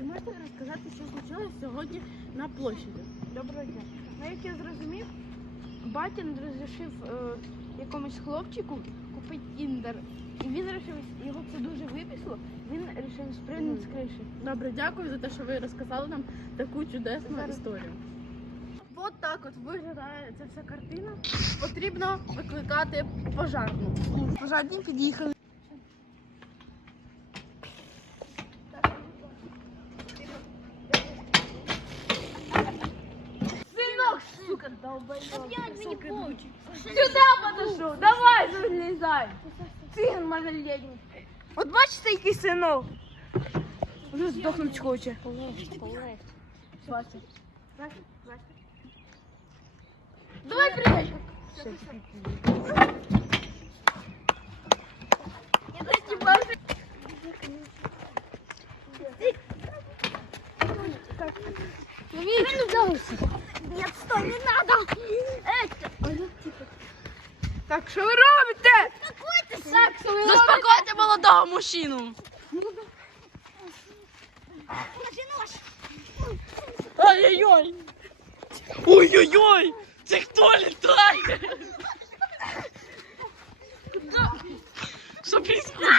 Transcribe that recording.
чи можете розказати, що случилось сьогодні на площаді? Доброго дня. Ну, як я зрозумів, батя розрішив е, якомусь хлопчику купити індер. І він вирішив, його це дуже вибісило, він вирішив спригнути з криші. Добре, дякую за те, що ви розказали нам таку чудесну Зараз. історію. От так от виглядає ця вся картина. Потрібно викликати пожарну. Пожарні під'їхали. долбоёб. Сюда подошел. Давай, залізай. Циган малолетній. Вот бачите, який синок? Уже здохнуть хоче. Типа. Давай прыгай. Thank you. Нет, стой, не надо. Так, що ви робите? Успокойтесь. Так, Заспокойте молодого мужчину. Ай-яй-яй. Ой-ой-ой. Це хто літає? Що происходит?